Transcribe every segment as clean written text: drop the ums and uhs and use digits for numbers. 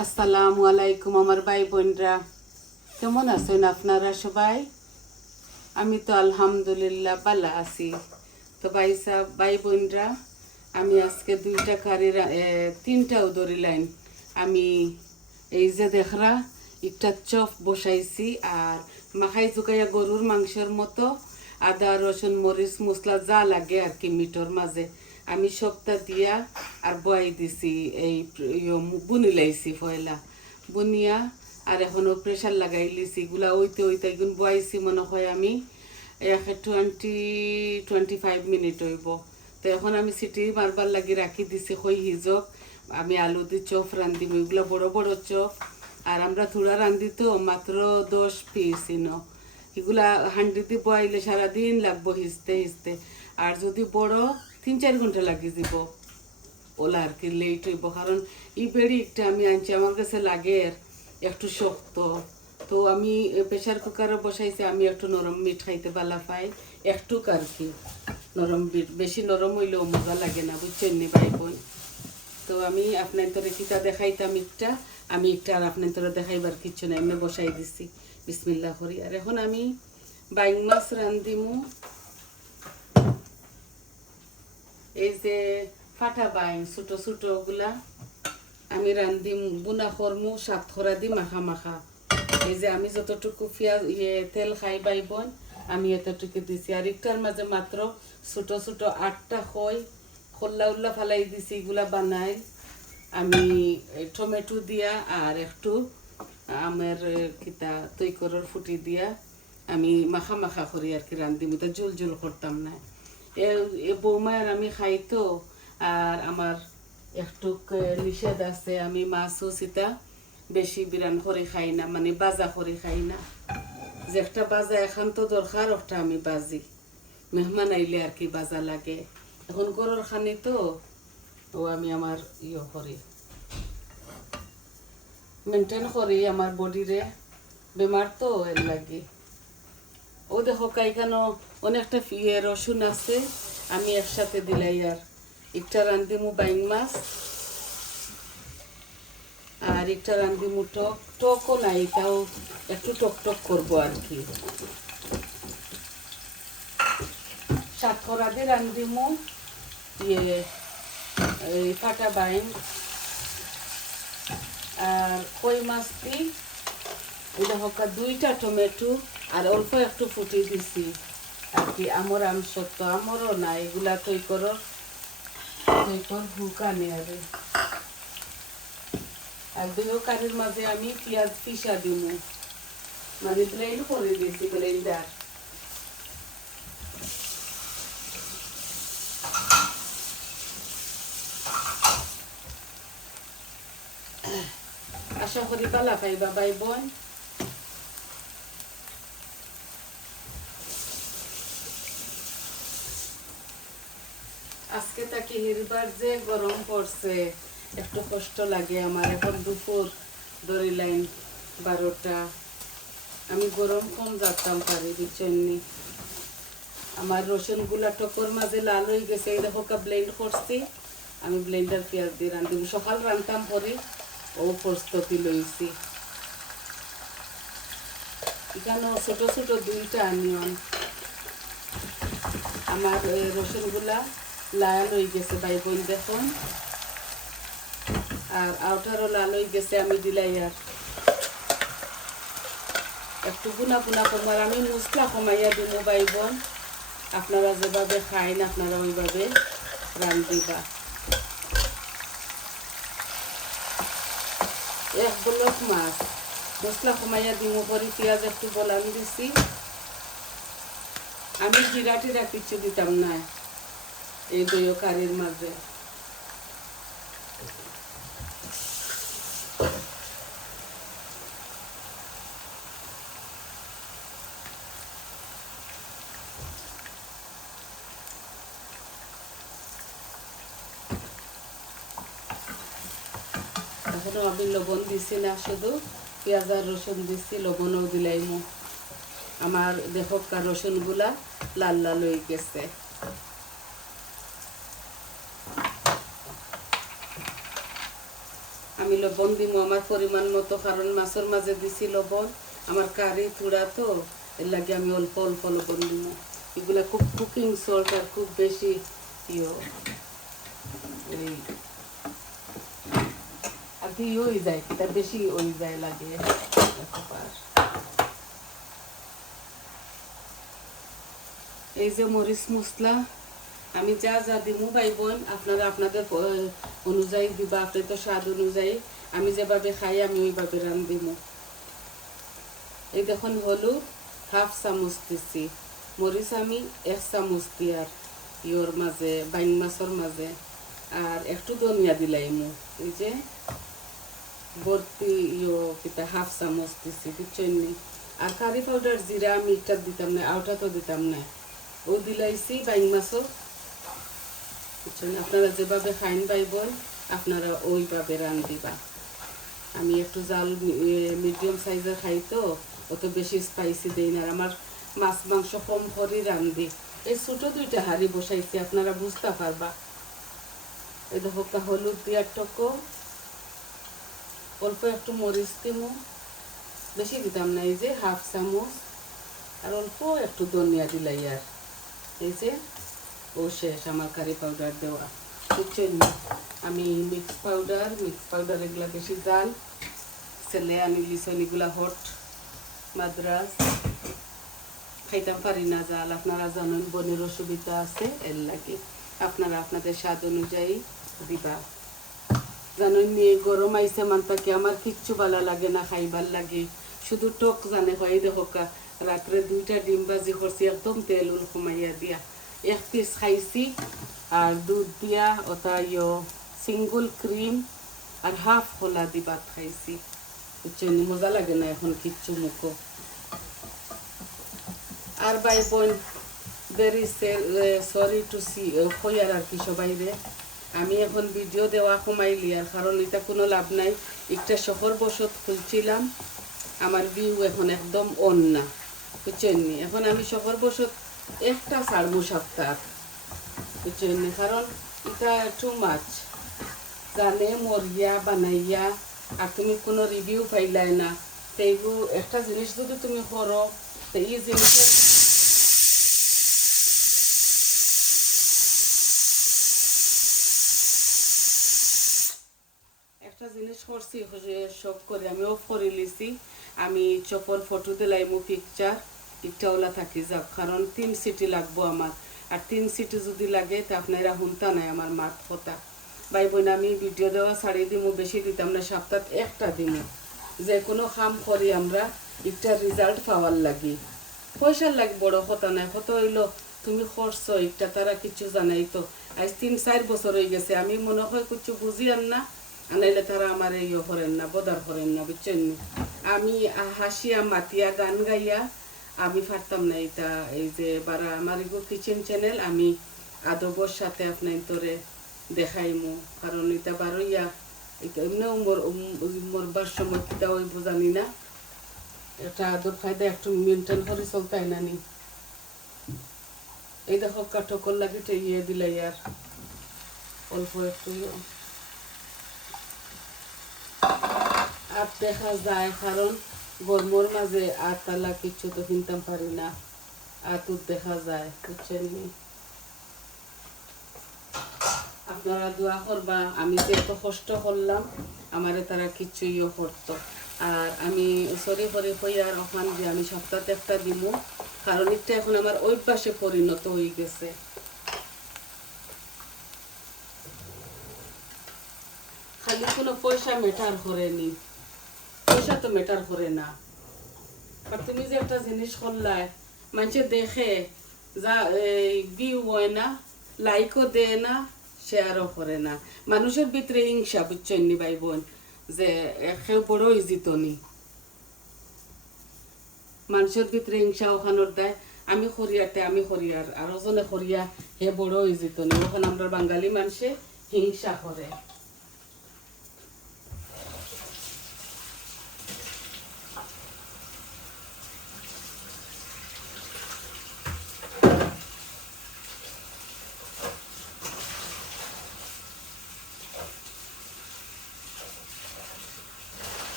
আসসালামু আলাইকুম আমার ভাই বোনরা, কেমন আছেন আপনারা সবাই? আমি তো আলহামদুলিল্লাহ ভালো আছি। তো ভাই বোনরা, আমি আজকে দুইটা কারির তিনটা উদরি লাইন আমি এই যে দেখরা একটা চপ বসাইছি আর মাখাই জুকাইয়া গরুর মাংসের মতো আদা রসুন মরিচ মশলা যা লাগে আর কি মিটর মাঝে আমি সবটা দিয়া আর বয়াই দিছি। এই বুনি লাইছি পয়লা বুনিয়া আর এখনও প্রেশার লাগাই লিছি এগুলা ওইতে ওইতে এগুন বয়াইছি মনে হয় আমি 25 মিনিট হইব। তো এখন আমি সিটি মারবার লাগি রাখি দিছি কই হিজক আমি আলু দি চপ রান্ধিম, এগুলো বড় বড় চপ আর আমরা থোড়া রান্ধি তো মাত্র 10 পিস এগুলা হান্ডিতে বয়াইলে সারাদিন লাগবো হিসতে হিসতে, আর যদি বড় 3-4 ঘন্টা লাগি যাব ওলা আর কি লেট হইব, কারণ এই বেড়ি একটা আমি আনছি আমার কাছে লাগে একটু শক্ত। তো আমি প্রেশার কুকারে বসাইছি, আমি একটু নরম মিট খাইতে ভালো পাই, একটু আর কি নরম মিট, বেশি নরম হইলেও মজা লাগে না, বুঝছেন নি ভাই বোন। তো আমি আপনার তোরে কিতা দেখাইতাম একটা, আমি একটা আর আপনার তোরে দেখাইবার কিচ্ছু না, এমনি বসাই দিছি বিসমিল্লাহ করি। আর এখন আমি বাইং মাছ রান্ধিমু, এই যে ফাটা বাইং ছোটো ছোটো ওগুলা আমি রান্ধিম বুনা করমু সাত খরা দি মাখা মাখা। এই যে আমি যতটুকু পেঁয়াজ তেল খাই বাই বোন আমি এতটুকু দিছি, আর একটার মাঝে মাত্র ছোট ছোট 8টা খই খোল্লা উল্লা ফালাই দিছি, এগুলা বানাই আমি টমেটো দিয়া আর একটু আমের কিতা তৈকরের ফুটি দিয়া আমি মাখা মাখা করি আর কি রান্ধিম, এটা জুল জুল করতাম না। এ বৌমার আমি খাই তো, আর আমার একটু নিষেধ আছে, আমি মাছও সেটা বেশি বিরান করে খাই না, মানে বাজা করে খাই না, যে একটা বাজা একান্ত দরকার ওটা আমি বাজি, মেহমান আইলে আর কি বাজা লাগে। এখন গরুর খানি তো ও আমি আমার করি মেনটেন করি আমার বডিরে, বেমার তো এর লাগে। ও দেখো কাইখানো অনেকটা রসুন আছে, আমি একসাথে দিলাই আর একটা রান্ধিমু বাইং মাছ আর একটা রান্ধিমু টক, টকও নাই তাও একটু টক টক করবো আর কি। সাতকরা দিয়ে রান্ধিমু এই ফাটা বাইং আর কই মাছ দি এটা হকা 2টা টমেটো আর অল্প একটু ফুটি দিছি আর কি। আমার আম সত্য আমারও না, এগুলা তৈকর হুকানি আর দুইও কারির মাঝে আমি পেঁয়াজ পিসা দিব, মানে ব্লেন্ড করে দিয়েছি ব্লেন্ডার। আশা করি পালা পাইবা ভাই বোন। আজকে তাকে হিরবার যে গরম পড়ছে একটু কষ্ট লাগে আমার। এখন দুপুর ধরে লাইন 12টা, আমি গরম কম যাতাম পারি বিচন্নি। আমার রসুনগুলা টকর মাঝে লাল হয়ে গেছে, এই দেখো ব্লেন্ড করছি আমি, ব্লেন্ডার পেঁয়াজ দিয়ে রান্ধিব, সকাল রান্তাম পরে ও প্রস্তুতি লইছি। এখানে ছোট ছোট 2টা অনিয়ন, আমার রসুনগুলা লাল হয়ে গেছে ভাই বোন দেখুন, আর আউটারও লাল হয়ে গেছে, আমি দিলাই আর একটু গুনা গুনা করবো। আর আমি মশলা কমাইয়া দিব ভাই বোন, আপনারা যেভাবে খাইন আপনারা ওইভাবে রান্ধিবা। 1 ব্লক মাছ মশলা কমাইয়া দিব করে পেঁয়াজ একটু বলান দিছি, আমি জিরা টিরা কিছু দিতাম না এই দইও কারির মাঝে। এখনো আমি লবণ দিছি না, শুধু পেঁয়াজ আর রসুন দিছি, লবণও দিলাইমু। আমার দেখো রসুনগুলা লাল লাল হয়ে গেছে। আমি লবণ দিব আমার পরিমাণ মতো, কারণ মাছের মাঝে দিছি লবণ, আমার কারি তুড়া তো এর লাগে আমি অল্প অল্প লবণ দিব। এগুলা খুব কুকিং সল্ট আর খুব বেশি এই আর কি হয়ে যায়, এটা বেশি হয়ে যায় লাগে। এই যে মরিচ মশলা আমি যা যা দিমু ভাই বোন আপনারা আপনাদের অনুযায়ী দিবা, আপনাদের তো স্বাদ অনুযায়ী। আমি যেভাবে খাই আমি ওইভাবে রান্ধিমু। এই দেখুন হলুদ হাফ চামচ দিছি, মরিচ আমি 1 চামচ দিয়ার ইয়োর মাঝে বাইন মাছের মাঝে, আর একটু ধনিয়া দিলাইমু। এই যে ভর্তি কিতা হাফ চামচ দিছি, বুঝছেন নি। আর কারি পাউডার জিরা আমি এটা দিতাম না, আউটা তো দিতাম না, ও দিলাইছি বাইন মাছও, বুঝছেন। আপনারা যেভাবে খাইন ভাই বোন আপনারা ওইভাবে রান্ধিবা। আমি একটু জাল মিডিয়াম সাইজের খাই তো অত বেশি স্পাইসি দেই না, আর আমার মাছ মাংস কম করে রান্ধি। এই ছোটো 2টা হাঁড়ি বসাইছি, আপনারা বুঝতে পারবা। এই দেখো হলুদ দিয়ে টকো, অল্প একটু মরিচ দিমু, বেশি দিতাম না, এই যে হাফ চামচ, আর অল্প একটু ধনিয়া দিলাই। আর এই যে ও শেষ আমার কারি পাউডার দেওয়া, বুঝছেন। আমি মিক্স পাউডার এগুলা বেশি জাল ছেলে আনি লিসন, এগুলা হট মাদ্রাস খাইতাম পারি না জাল, আপনারা জানেন বোনের অসুবিধা আছে, এর লাগে আপনারা আপনাদের স্বাদ অনুযায়ী দিবা। জানেন নিয়ে গরম আইসে মানতাকে আমার কিচ্ছু ভালো লাগে না, খাইবার লাগে শুধু টক জানে হয়। দেখো রাত্রে 2টা ডিম ভাজি করছি একদম তেল উল কমাইয়া দিয়া, 1 পিস খাইছি, আর দুধ দিয়া ওটা সিঙ্গুল ক্রিম আর হাফ খোলা দি ভাত খাইছি, বুঝছেন। মজা লাগে না এখন কিচ্ছু মুখো। আর ভাই বোন ভেরি সরি টু সি কইয়ার আর কি সবাই রে, আমি এখন ভিডিও দেওয়া কমাইলি, আর কারণ এটা কোনো লাভ নাই। একটা শহর বসত খুলছিলাম, আমার ভিউ এখন একদম অন না, বুঝছেন। এখন আমি শহর বসত একটা ছাড়বো সপ্তাহ, বুঝছেন, কারণ এটা টু মাছ জানে মরিয়া বানাইয়া, আর তুমি কোনো রিভিউ পাইলাই না। তো এইগুলো একটা জিনিস যদি তুমি করো, তো এই জিনিসের একটা জিনিস করছি শখ করে আমি অফ করে লিছি। আমি চপর ফটো দিলাইমু পিকচার ইটাওলা থাকি যাক, কারণ 3 সিটি লাগবো আমার, আর 3 সিটি যদি লাগে তা আপনারা শুনতা নাই আমার মাত কথা। ভাই বোন আমি ভিডিও দেওয়া ছাড়িয়ে দিমু, বেশি দিতাম না, সপ্তাহে একটা দিমু। যে কোনো কাম করি আমরা একটা রেজাল্ট পাওয়ার লাগি, পয়সার লাগে বড় কথা নাই, কত হইলো তুমি করছো একটা, তারা কিছু জানাই তো। আজ 3-4 বছর হয়ে গেছে, আমি মনে হয় কিছু বুঝি আর না, আনাইলে তারা আমার ইয়ে করেন না, বদার করেন না, বুঝছেন। আমি হাসিয়া মাতিয়া গান গাইয়া আমি পারতাম না এটা। এই যে বারা আমার কিচেন চ্যানেল আমি আদবর সাথে আপনার তোরে দেখাইমু, কারণ এটা বারইয়া এটা এমনিও মরবার সময় কিতা ওই বোঝানি না, এটা আদর ফায়দা একটু মেনটেন করে চলতাই না নি। এই দেখো কাঠকর লাগে ইয়ে দিলাই, আর অল্প একটু আর দেখা যায়, কারণ গরমর মাঝে আর তালা কিছু তো কিনতাম পারি না, আতুর দেখা যায়, বুঝছেন। আপনারা দোয়া করবা, আমি যে এত কষ্ট করলাম আমারে তারা কিছু ইয়ে করতো। আর আমি সরি করে হই আর ওখান যে আমি সপ্তাহে একটা দিমু, কারণ এটা এখন আমার অভ্যাসে পরিণত হয়ে গেছে। খালি কোনো পয়সা ম্যাটার করেনি, পয়সা তো ম্যাটার করে না, আর তুমি যে একটা জিনিস করলাই মানুষে দেখে যা ভিউ হয় না, লাইকও দেয় না, শেয়ারও করে না, মানুষের ভিতরে হিংসা, বুঝছেন নি ভাই বোন, যে কেউ বড় ইজিত নি, মানুষের ভিতরে হিংসা ওখানোর দেয়। আমি খরিয়াতে আমি খরিয়ার আরো জনে খরিয়া হে বড় ইজিত নি, ওখানে আমরা বাঙালি মানুষে হিংসা করে।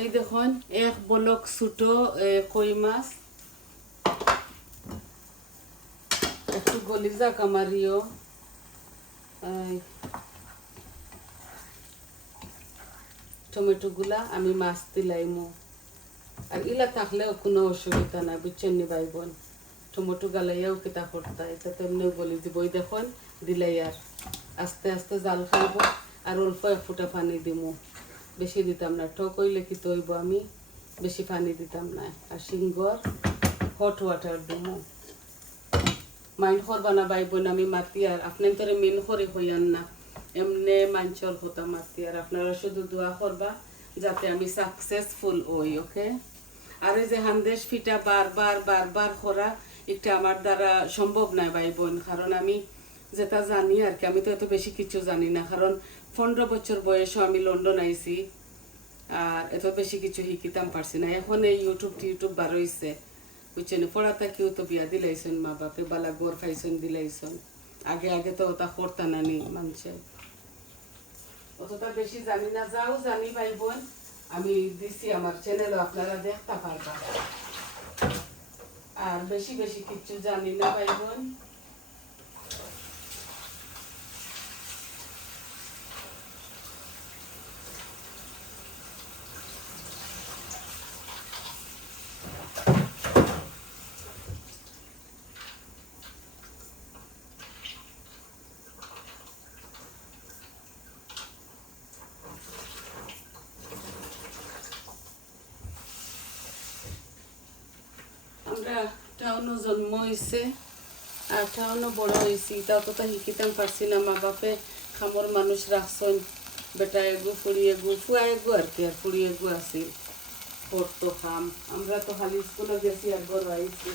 এই দেখুন এক বলক ছোটো কই মাছ একটু গলি যাক আমারিও টমেটোগুলা আমি মাছ দিলাইমু আর ইলা থাকলেও কোনো অসুবিধা না বুঝছেন নি ভাই বোন টমেটো গালাইয়াও কিতা করতা এটা তো এমনিও বলি দিব ওই দেখুন দিলাই আর আস্তে আস্তে জাল খাইব আর অল্প এক ফুটা পানি দিমু বেশি দিতাম না টক হইলে কি তৈব আমি বেশি পানি দিতাম না আর সিঙ্গর হট ওয়াটার দিমু মাইন্ড করবা না ভাই বোন আমি মাতি আর আপনার তোরে মেন করে হইয়ান না এমনি মাঞ্চর হতা মাতি আর আপনারা শুধু দোয়া করবা যাতে আমি সাকসেসফুল হই ওকে আর এই যে হান্দেশ ফিটা বারবার বারবার করা একটা আমার দ্বারা সম্ভব নয় ভাই বোন কারণ আমি যেটা জানি আর কি আমি তো এত বেশি কিছু জানি না কারণ 15 বছর বয়সও আমি লন্ডন আইছি আর এত বেশি কিছু শিকিতাম পারছি না এখন এই ইউটিউব বার হইছে বুঝছেন পড়াটা কেউ তো বিয়া দিলাইছেন মা বাপে বালা গোর খাইছেন দিলাইছেন আগে আগে তো ওটা করতা নানি মানুষে অতটা বেশি জানি না যাও জানি ভাই বোন আমি দিছি আমার চ্যানেলও আপনারা দেখতে পারবা আর বেশি বেশি কিছু জানি না ভাই বোন আমরা টাউনও জন্ম হয়েছে আর টাউনও বড় হয়েছি তাও তো তা শিকিতাম পারছি না মা বাপে খামর মানুষ রাখছেন বেটা এগু ফুড়ি এগু ফুয়া এগু আর কি আর ফুড়ি এগু আছি পড়তো খাম আমরা তো খালি স্কুলে গেছি আর বড় আইছি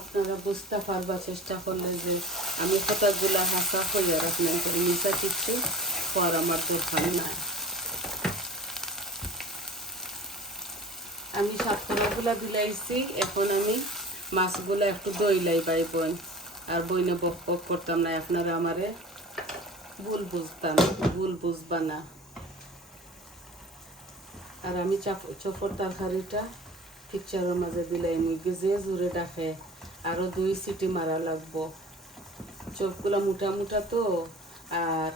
আপনারা বুঝতে পারবা চেষ্টা করলে যে আমি কথাগুলা হাসা হইয়া রাখলাম করে মিশা কিচ্ছু পর আমার দরকার নাই আমি সাতখানাগুলা বিলাইছি এখন আমি মাছগুলা একটু দইলাই বাই বোন আর বইনে বক বক করতাম না আপনারা আমারে ভুল বুঝবা না আর আমি চপর তরকারিটা পিকচারের মাঝে দিলাই যে জোরে ডাকে আরো 2 সিটি মারা লাগবো চপগুলা মোটা মোটা তো আর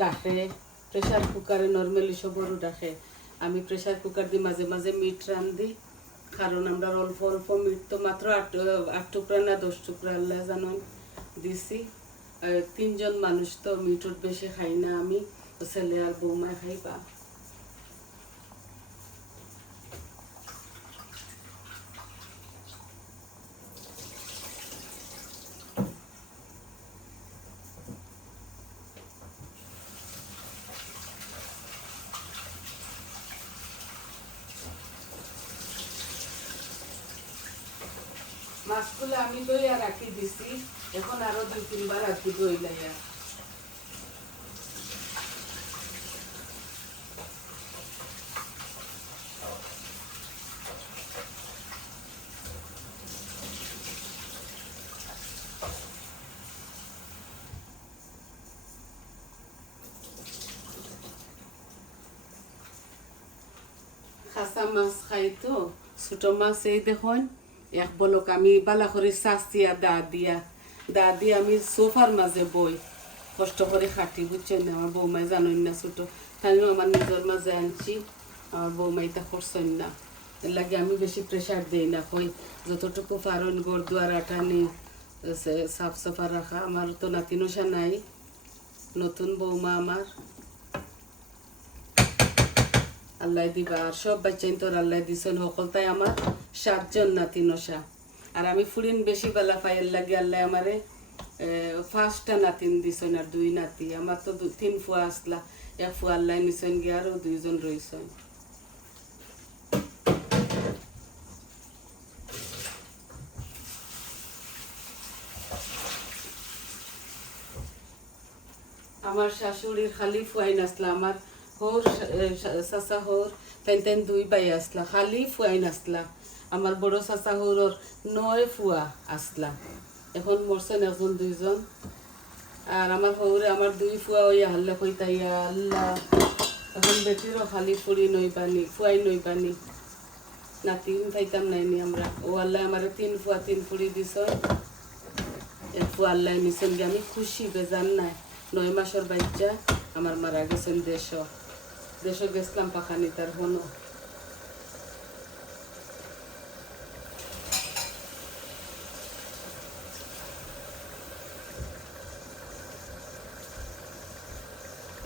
ডাকে প্রেসার কুকারে নর্মালি সবরও ডাকে আমি প্রেসার কুকার দিয়ে মাঝে মাঝে মিট রান্ধি কারণ আমরা অল্প অল্প মিট তো মাত্র 8 টুকরা না 10 টুকরা আল্লাহ জানেন দিছি 3 জন মানুষ তো মিটর বেশি খাই না আমি ছেলে আর বৌমা খাইবা মাছগুলো আমি দইয়া রাখি দিছি এখন আরো 2-3 বার রাখি দই লাইয়া খাসা মাছ খাই তো ছোট মাছ এই দেখুন এক বলক আমি বালা করে চাচিয়া দা দিয়া আমি সোফার মাঝে বই কষ্ট করে খাটি বুঝছেন না আমার বৌমাই জানেন না ছোট তাইও আমার নিজের মাঝে আনছি আমার বৌমাই তা করছেন না এর লাগে আমি বেশি প্রেশার দিই না কই যতটুকু পারেন ঘর দুয়ার আটানি সাফ সাফা রাখা আমার তো নাতিনসা নাই নতুন বৌমা আমার আল্লাহ দিবা আর সব বাচ্চাই তোর আল্লাহ দিছেন সকল তাই আমার 7 জন নাতি নশা আর আমি ফুরিন বেশি বেলা পাইয়ের লাগে আল্লাহ আমারে 5টা নাতিন দিছেন আর 2 নাতি আমার তো 3 ফুয়া আসলা এক ফুয়া আল্লাহ নিছেন গিয়ে আরও 2 জন রইছেন আমার শাশুড়ির খালি ফুয়াই নাসলা আমার হোর চাচা হোর তাই তাই 2 বাই আসলা, খালি ফুয়াই নাসলা। আমার বড় চাচা হোরর 9 ফুয়া আসলা, এখন মরছেন এখন 2জন। আর আমার হৌরে আমার 2 ফুয়া ওই হাল্লা কইতাইয়া আল্লাহ, এখন বেটিরও খালি ফুড়ি নইবানি, ফুয়াই নইবানি, নাতিন পাইতাম নাইনি আমরা। ও আল্লাহ আমার 3 ফুয়া 3 ফুড়ি দিছ, 1 ফুয়া আল্লাহ নিছেন। আমি খুশি বেজান নাই। 9 মাসের বাচ্চা আমার মারা গেছেন দেশ গেছিলাম পাখানি তার হনো।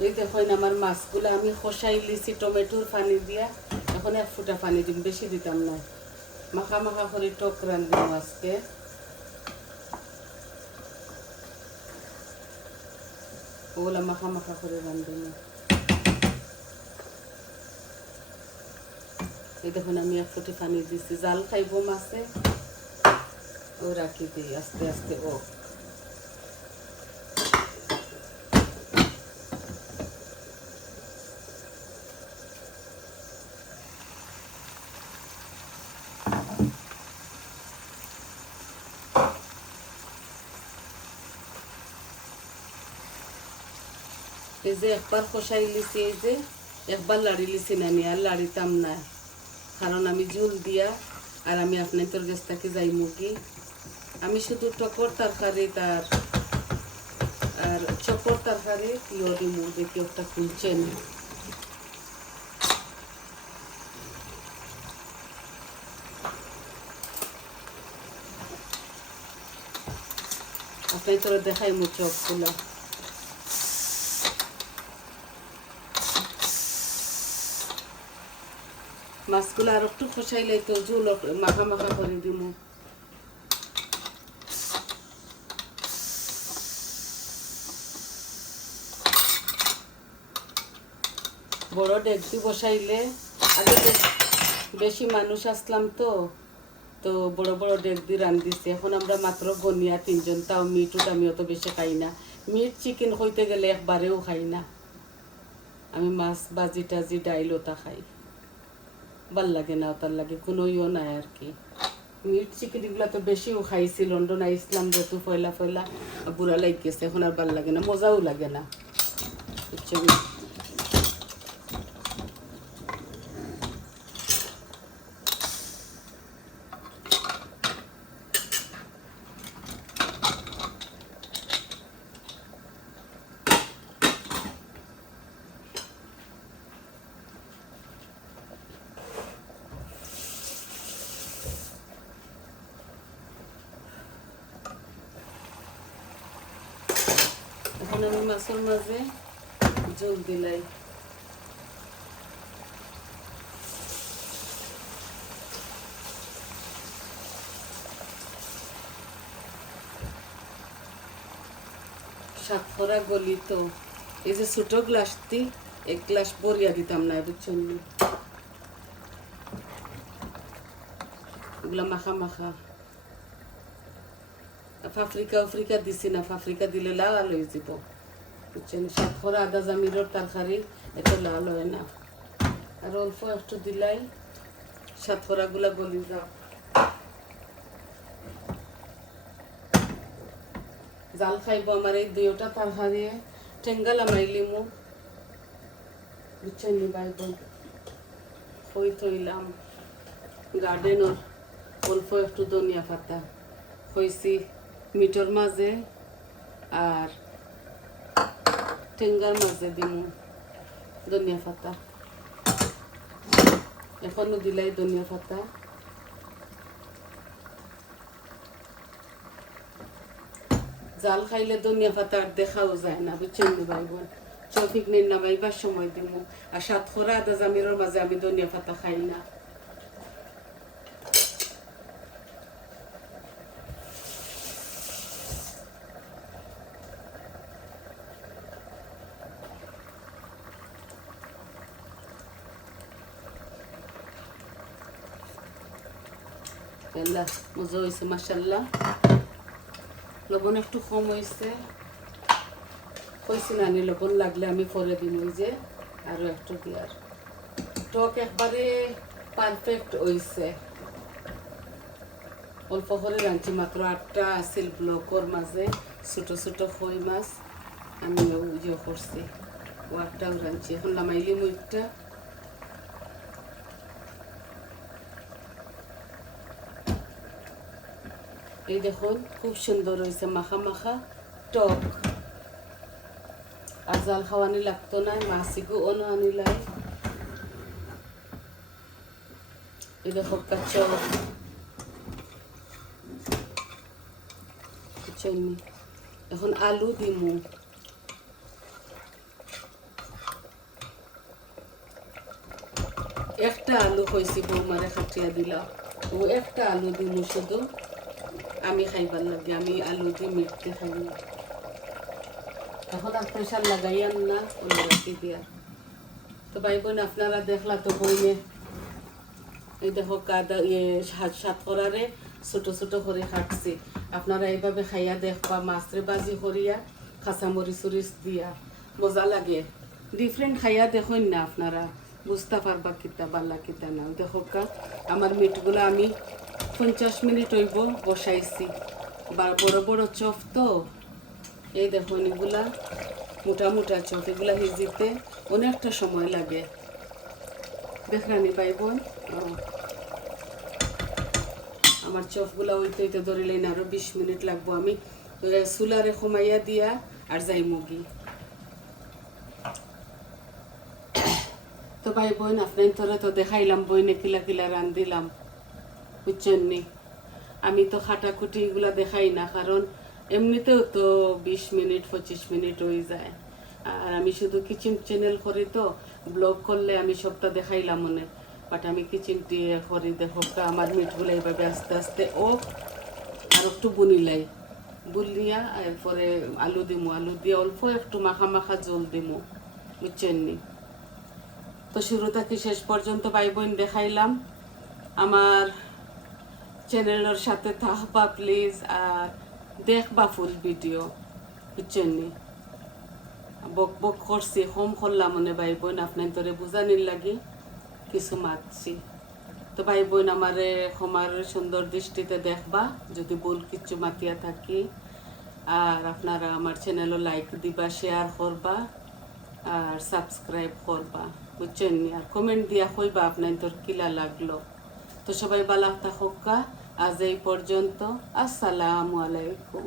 এই দেখেন আমার মাছগুলো আমি খসাই লিছি টমেটোর পানি দিয়া, এখন 1 ফুটা পানি দিম, বেশি দিতাম না। মাখা মাখা করে টক রান্ধিম আজকে। ওগুলা মাখা মাখা করে রান্ধিম। এই দেখুন আমি 1 ফুটি পানি দিছি, জাল খাইব মাছে ও রাখি দিই আস্তে আস্তে। ও এই যে একবার কষাই লিছি, এই যে একবার লাড়ি লিছি না, আমি আর লাড়িতাম না, কারণ আমি জুল দিয়া আর আমি আপনাদের কাছ থেকে যাই মুগি। আমি শুধু টকর তরকারি তার আর চকর তরকারি কিও দিমু, দেখি একটা খুলছেন। আপনাদের দেখাই মু চকগুলা। মাছগুলো আর একটু খসাইলেই তো ঝোল মাখা মাখা করে দিব। বড় ডেকচি বসাইলে, আগে বেশি মানুষ আসলাম তো তো বড় বড় ডেক দিয়ে রান্ধিছি। এখন আমরা মাত্র গনিয়া 3 জন, তাও মিটুট আমি অত বেশি খাই না। মিট চিকেন হইতে গেলে একবারেও খাই না আমি। মাছ বাজি টাজি ডাইল ওটা খাই, ভাল লাগে না, ওটার লাগে কোনো ইও নাই আর কি। মিট চিকেন এগুলা তো বেশিও খাইছি, লন্ডন আইসলাম যেহেতু ফয়লা ফয়লা বুড়া লাগিয়েছে, এখন আর ভাল লাগে না, মজাও লাগে না, বুঝছেন। এখন আমি মাছের মাঝে জল দিলাই। সাতফরা গলি তো এই যে ছোট গ্লাসটি 1 গ্লাস বরিয়া দিতাম না, বুঝছেন। এগুলা মাখা মাখা ফাফরিকা দিছি না, ফাফরিকা দিলে লাল হয়ে যাব, বুঝছেন। সাতফরা আদা জামিরর তরকারি এত লাল হয় না। আর অল্প একটু দিলাই সাতফরা গুলা গলি যাও। জাল খাইব আমার এই 2টা তরকারি টেঙ্গা লামাইলিমু, বুঝছেন ভাই বোন। হই থইলাম গার্ডেনর অল্প একটু ধনিয়া পাতা হইছি মিটর মাঝে আর টেঙ্গার মাঝে দিমু ধনিয়া পাতা। এখনো দিলাই ধনিয়া পাতা। জাল খাইলে ধনিয়া পাতা আর দেখাও যায় না, বুঝছেন ভাই বোন। চৌফিক নিন নামাইবার সময় দিমু। আর সাতফরা আদা জামিরের মাঝে আমি ধনিয়া পাতা খাই না। মজা হয়েছে মাশাআল্লাহ। লবণ একটু কম হয়েছে, কইছি না লবণ লাগলে আমি পরে দিম। ওই যে আরও একটু দিয়ার টক একবারে পারফেক্ট হইছে। অল্প করে রাঁধছি, মাত্র 8টা আছিল ব্লকর মাঝে ছোটো ছোটো কই মাছ আমি ইয়ে করছি, ও 8টাও রাঁধছি। এখন নামাইলি মুখটা। এই দেখুন খুব সুন্দর হয়েছে, মাখা মাখা টক। আর জাল খাওয়ানি লাগতো না, মাছিগু অন্য আনিলাই। এই দেখো চপ বুঝছেননি। এখন আলু দিমু, একটা আলু হয়েছি বৌমারে খাটিয়া দিলাম, ও একটা আলু দিমু শুধু আমি খাইবার লাগে, আমি আলু দিয়ে মিটতে খাই না। এখন আর প্রেশার লাগাইয়ান না ওলা রাখি দিয়া। তো ভাই বোন আপনারা দেখলা তো বইনে, এই দেখো কাদা সাত করারে ছোটো ছোটো করে কাটছি। আপনারা এইভাবে খাইয়া দেখবা, মাছরে বাজি করিয়া কাঁচামরিচ উরিচ দিয়া মজা লাগে। ডিফারেন্ট খাইয়া দেখুন না, আপনারা বুঝতে পারবা কিতা বালা কিতা না। দেখো কা আমার মিটগুলো আমি 50 মিনিট হইব বসাইছি, বড় বড় চপ তো। এই দেখুন এগুলা মোটা মোটা চপ, এগুলা ভিজিতে অনেকটা সময় লাগে। দেখলানি ভাই বোন, আমার চপগুলা হইতে হইতে ধরিলেন আরো 20 মিনিট লাগবো। আমি চুলারে কমাইয়া দিয়া আর যাই মুগি। তো ভাই বোন আপনার তোরা তো দেখাইলাম বইনে কিলা কিলা রান্ধিলাম বুঝছেন নি। আমি তো খাটাখুটি এগুলা দেখাই না, কারণ এমনিতেও তো 20 মিনিট 25 মিনিট হয়ে যায়। আর আমি শুধু কিচেন চ্যানেল করি, তো ব্লগ করলে আমি সবটা দেখাইলাম মনে। বাট আমি কিচেন দিয়ে করি। দেখো আমার মিটগুলো এইভাবে আস্তে আস্তে আর একটু বুনিলাই, বুলিয়া এরপরে আলু দিমু, আলু দিয়ে অল্প একটু মাখা মাখা জল দিমু বুঝছেন নি। তো শুরু থেকে শেষ পর্যন্ত ভাই বোন দেখাইলাম। আমার চ্যানেলের সাথে থাকবা প্লিজ, আর দেখবা ফুল ভিডিও বুঝছেন নি। বক বক করছি, হোম করলাম মনে ভাই বোন আপনার তোরে বুঝানির লাগি কিছু মাতছি। তো ভাই বোন আমারে ক্ষমার সুন্দর দৃষ্টিতে দেখবা যদি ভুল কিছু মাতিয়া থাকি। আর আপনারা আমার চ্যানেলও লাইক দিবা, শেয়ার করবা আর সাবস্ক্রাইব করবা বুঝছেন নি। আর কমেন্ট দিয়া কইবা আপনার তোর কিলা লাগলো। তো সবাই ভালো থাকুক। আজ এই পর্যন্ত, আসসালামু আলাইকুম।